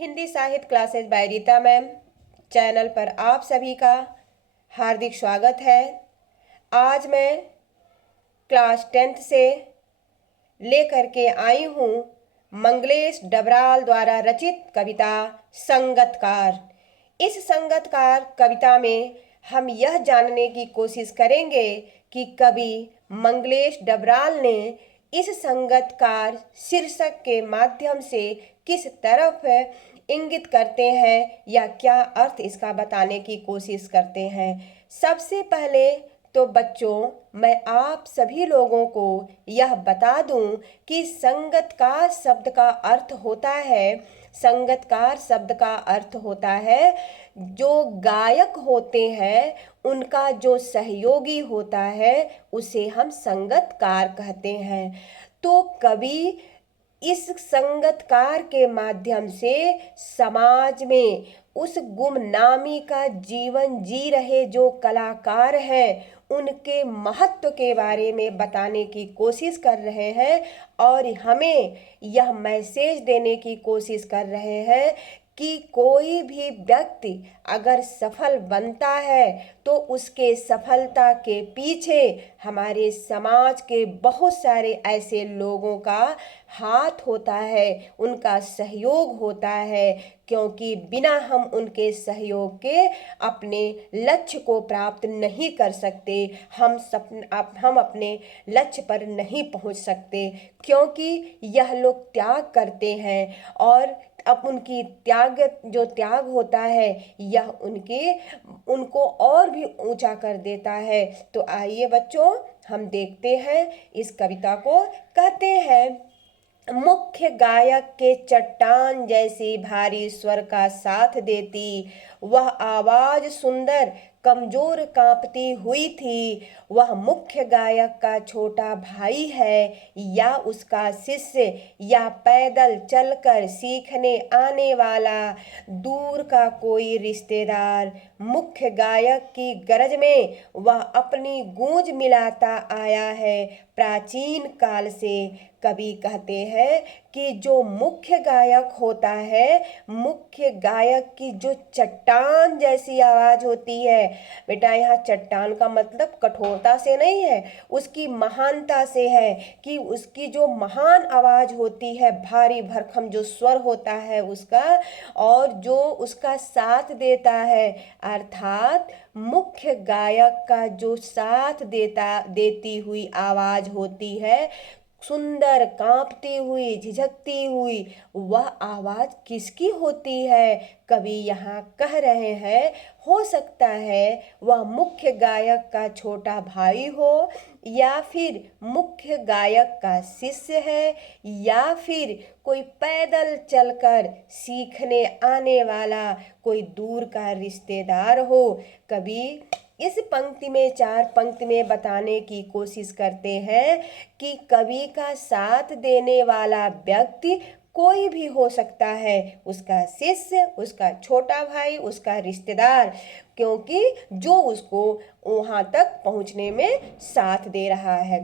हिंदी साहित्य classes by Rita ma'am channel पर आप सभी का हार्दिक स्वागत है। आज मैं क्लास 10th से लेकर के आई हूँ मंगलेश डबराल द्वारा रचित कविता संगतकार। इस संगतकार कविता में हम यह जानने की कोशिश करेंगे कि कवि मंगलेश डबराल ने इस संगतकार शीर्षक के माध्यम से किस तरफ इंगित करते हैं या क्या अर्थ इसका बताने की कोशिश करते हैं। सबसे पहले तो बच्चों मैं आप सभी लोगों को यह बता दूं कि संगतकार शब्द का अर्थ होता है, संगतकार शब्द का अर्थ होता है जो गायक होते हैं उनका जो सहयोगी होता है उसे हम संगतकार कहते हैं। तो कवि इस संगतकार के माध्यम से समाज में उस गुमनामी का जीवन जी रहे जो कलाकार हैं उनके महत्व के बारे में बताने की कोशिश कर रहे हैं और हमें यह मैसेज देने की कोशिश कर रहे हैं कि कोई भी व्यक्ति अगर सफल बनता है तो उसके सफलता के पीछे हमारे समाज के बहुत सारे ऐसे लोगों का हाथ होता है, उनका सहयोग होता है, क्योंकि बिना हम उनके सहयोग के अपने लक्ष्य को प्राप्त नहीं कर सकते। हम अपने लक्ष्य पर नहीं पहुंच सकते, क्योंकि यह लोग त्याग करते हैं और अब उनकी त्याग होता है यह उनको और भी ऊंचा कर देता है। तो आइए बच्चों हम देखते हैं इस कविता को। कहते हैं मुख्य गायक के चट्टान जैसी भारी स्वर का साथ देती वह आवाज सुंदर कमजोर कांपती हुई थी। वह मुख्य गायक का छोटा भाई है या उसका शिष्य या पैदल चलकर सीखने आने वाला दूर का कोई रिश्तेदार। मुख्य गायक की गरज में वह अपनी गूंज मिलाता आया है प्राचीन काल से। कवि कहते हैं कि जो मुख्य गायक होता है, मुख्य गायक की जो चट्टान जैसी आवाज होती है, बेटा यहाँ चट्टान का मतलब कठोरता से नहीं है, उसकी महानता से है कि उसकी जो महान आवाज होती है, भारी भरकम जो स्वर होता है उसका, और जो उसका साथ देता है, अर्थात मुख्य गायक का जो साथ देती हुई आवाज होती है, सुंदर कांपती हुई झिझकती हुई, वह आवाज किसकी होती है? कवि यहाँ कह रहे हैं हो सकता है वह मुख्य गायक का छोटा भाई हो या फिर मुख्य गायक का शिष्य है या फिर कोई पैदल चलकर सीखने आने वाला कोई दूर का रिश्तेदार हो। कवि इस पंक्ति में 4 पंक्ति में बताने की कोशिश करते हैं कि कवि का साथ देने वाला व्यक्ति कोई भी हो सकता है, उसका शिष्य, उसका छोटा भाई, उसका रिश्तेदार, क्योंकि जो उसको वहां तक पहुंचने में साथ दे रहा है।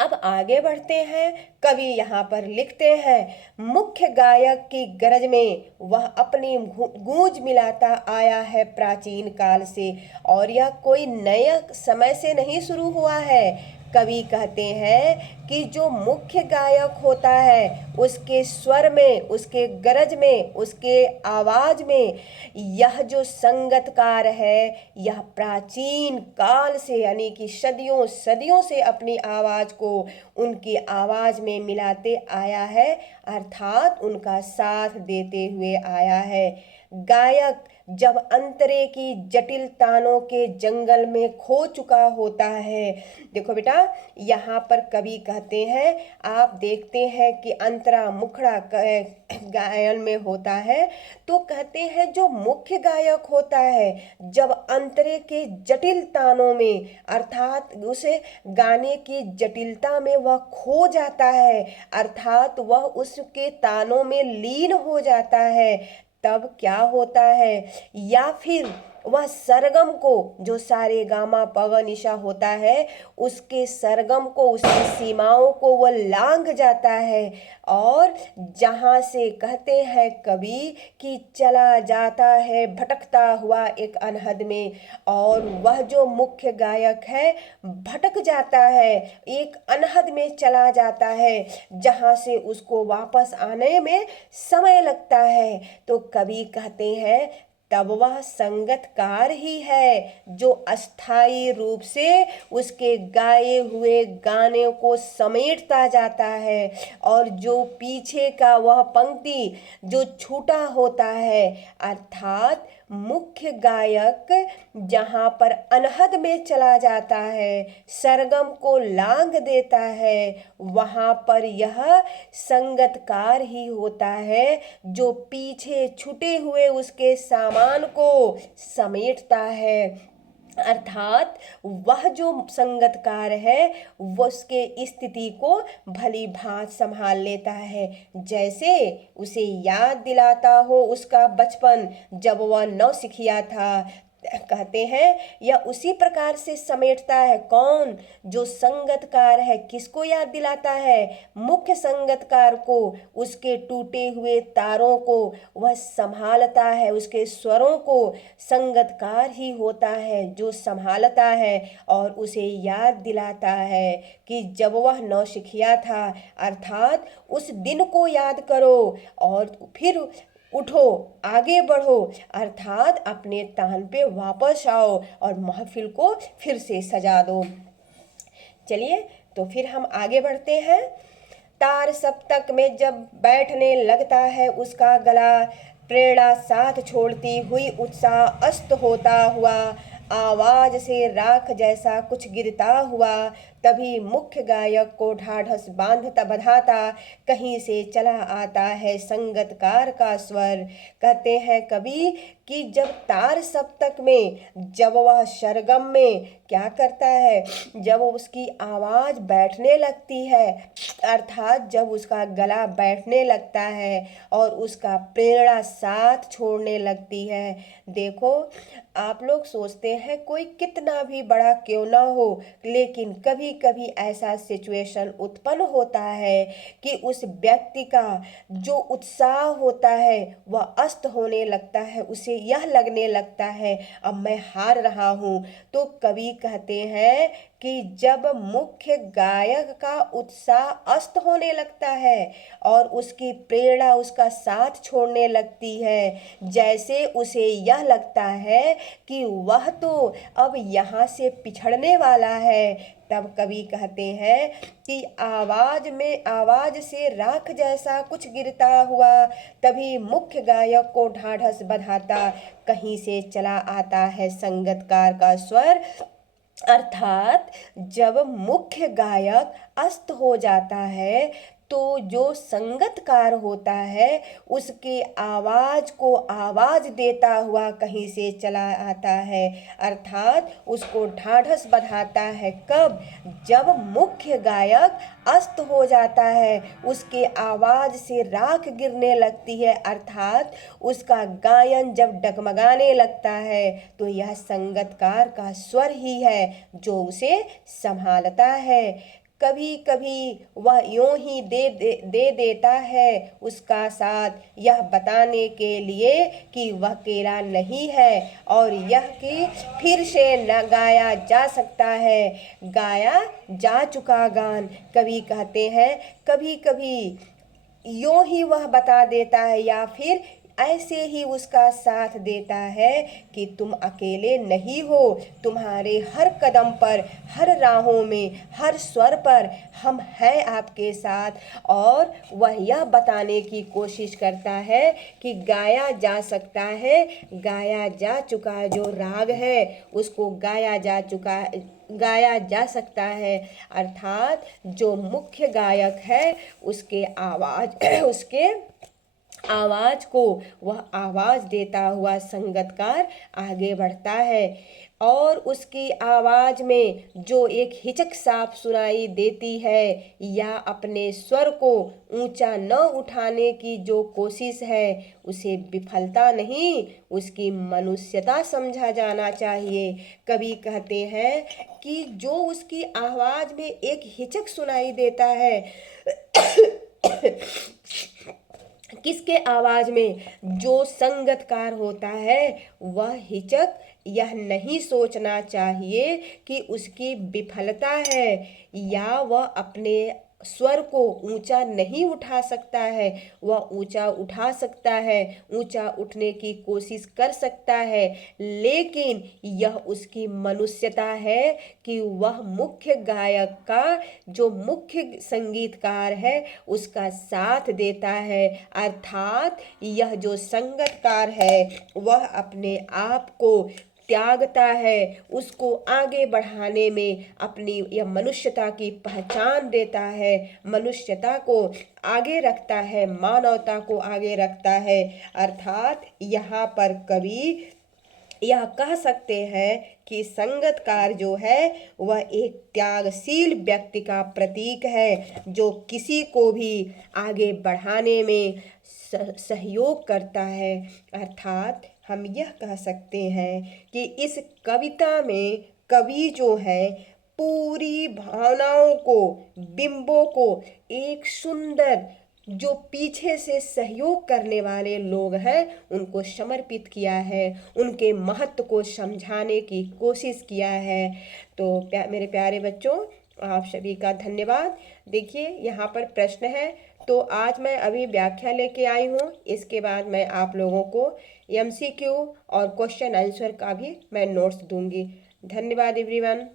अब आगे बढ़ते हैं। कवि यहाँ पर लिखते हैं मुख्य गायक की गरज में वह अपनी गूंज मिलाता आया है प्राचीन काल से, और यह कोई नए समय से नहीं शुरू हुआ है। कवि कहते हैं कि जो मुख्य गायक होता है उसके स्वर में, उसके गरज में, उसके आवाज में यह जो संगतकार है यह प्राचीन काल से यानी कि सदियों सदियों से अपनी आवाज को उनकी आवाज में मिलाते आया है, अर्थात उनका साथ देते हुए आया है। गायक जब अंतरे की जटिल तानों के जंगल में खो चुका होता है, देखो बेटा यहाँ पर कवि कहते हैं, आप देखते हैं कि अंतरा मुखड़ा गायन में होता है, तो कहते हैं जो मुख्य गायक होता है जब अंतरे के जटिल तानों में अर्थात उसे गाने की जटिलता में वह खो जाता है, अर्थात वह उसके तानों में लीन हो जाता है, तब क्या होता है, या फिर वह सरगम को, जो सारे गामा पग निशा होता है, उसके सरगम को, उसकी सीमाओं को वह लांघ जाता है और जहाँ से कहते हैं कवि कि चला जाता है भटकता हुआ एक अनहद में। और वह जो मुख्य गायक है भटक जाता है, एक अनहद में चला जाता है जहाँ से उसको वापस आने में समय लगता है। तो कवि कहते हैं तब वह संगतकार ही है जो अस्थाई रूप से उसके गाए हुए गाने को समेटता जाता है, और जो पीछे का वह पंक्ति जो छूटा होता है, अर्थात मुख्य गायक जहाँ पर अनहद में चला जाता है, सरगम को लांघ देता है, वहाँ पर यह संगतकार ही होता है जो पीछे छूटे हुए उसके सामान को समेटता है। अर्थात वह जो संगतकार है वो उसके स्थिति को भली भांत संभाल लेता है, जैसे उसे याद दिलाता हो उसका बचपन जब वह नौसिखिया था। कहते हैं यह उसी प्रकार से समेटता है। कौन? जो संगतकार है। किसको याद दिलाता है? मुख्य संगतकार को, उसके टूटे हुए तारों को वह संभालता है, उसके स्वरों को संगतकार ही होता है जो संभालता है और उसे याद दिलाता है कि जब वह नौसिखिया था, अर्थात उस दिन को याद करो और फिर उठो, आगे बढ़ो, अर्थात अपने तान पे वापस आओ और महफिल को फिर से सजा दो। चलिए तो फिर हम आगे बढ़ते हैं। तार सप्तक में जब बैठने लगता है उसका गला, प्रेरणा साथ छोड़ती हुई उत्साह अस्त होता हुआ, आवाज से राख जैसा कुछ गिरता हुआ, तभी मुख्य गायक को ढाढ़स बांधता बधाता कहीं से चला आता है संगतकार का स्वर। कहते हैं कवि कि जब तार सप्तक में, जब वह सरगम में क्या करता है, जब उसकी आवाज बैठने लगती है, अर्थात जब उसका गला बैठने लगता है और उसका प्रेरणा साथ छोड़ने लगती है। देखो, आप लोग सोचते हैं कोई कितना भी बड़ा क्यों ना हो, लेकिन कभी कभी ऐसा सिचुएशन उत्पन्न होता है कि उस व्यक्ति का जो उत्साह होता है वह अस्त होने लगता है, उसे यह लगने लगता है अब मैं हार रहा हूँ। तो कवि कहते हैं कि जब मुख्य गायक का उत्साह अस्त होने लगता है और उसकी प्रेरणा उसका साथ छोड़ने लगती है, जैसे उसे यह लगता है कि वह तो अब यहाँ से पिछड़ने वाला है, तब कवि कहते हैं कि आवाज से राख जैसा कुछ गिरता हुआ, तभी मुख्य गायक को ढाढ़स बंधाता कहीं से चला आता है संगतकार का स्वर। अर्थात जब मुख्य गायक अस्त हो जाता है तो जो संगतकार होता है उसके आवाज को आवाज देता हुआ कहीं से चला आता है, अर्थात उसको ढाढ़स बंधाता है। कब? जब मुख्य गायक अस्त हो जाता है, उसके आवाज से राख गिरने लगती है, अर्थात उसका गायन जब डगमगाने लगता है, तो यह संगतकार का स्वर ही है जो उसे संभालता है। कभी कभी वह यूं ही दे देता है उसका साथ, यह बताने के लिए कि वह अकेला नहीं है और यह कि फिर से न गाया जा सकता है, गाया जा चुका गान। कवि कहते हैं कभी कभी यूं ही वह बता देता है या फिर ऐसे ही उसका साथ देता है कि तुम अकेले नहीं हो, तुम्हारे हर कदम पर, हर राहों में, हर स्वर पर हम हैं आपके साथ। और वह यह बताने की कोशिश करता है कि गाया जा सकता है, गाया जा चुका जो राग है उसको गाया जा सकता है, अर्थात जो मुख्य गायक है उसके आवाज उसके आवाज को वह आवाज देता हुआ संगीतकार आगे बढ़ता है और उसकी आवाज में जो एक हिचक साफ सुनाई देती है या अपने स्वर को ऊंचा न उठाने की जो कोशिश है उसे विफलता नहीं उसकी मनुष्यता समझा जाना चाहिए। कवि कहते हैं कि जो उसकी आवाज में एक हिचक सुनाई देता है किसके आवाज में, जो संगीतकार होता है वह हिचक यह नहीं सोचना चाहिए कि उसकी विफलता है या वह अपने स्वर को ऊंचा नहीं उठा सकता है। वह ऊंचा उठा सकता है, ऊंचा उठने की कोशिश कर सकता है, लेकिन यह उसकी मनुष्यता है कि वह मुख्य गायक का जो मुख्य संगीतकार है उसका साथ देता है। अर्थात यह जो संगीतकार है वह अपने आप को त्यागता है, उसको आगे बढ़ाने में अपनी यह मनुष्यता की पहचान देता है, मनुष्यता को आगे रखता है, मानवता को आगे रखता है। अर्थात यहाँ पर कवि यह कह सकते हैं कि संगीतकार जो है वह एक त्यागशील व्यक्ति का प्रतीक है जो किसी को भी आगे बढ़ाने में सहयोग करता है। अर्थात हम यह कह सकते हैं कि इस कविता में कवि जो है पूरी भावनाओं को, बिंबों को एक सुंदर जो पीछे से सहयोग करने वाले लोग हैं उनको समर्पित किया है, उनके महत्व को समझाने की कोशिश किया है। तो मेरे प्यारे बच्चों, आप सभी का धन्यवाद। देखिए यहाँ पर प्रश्न है, तो आज मैं अभी व्याख्या लेके आई हूँ, इसके बाद मैं आप लोगों को MCQ और क्वेश्चन आंसर का भी मैं नोट्स दूंगी। धन्यवाद एवरीवन।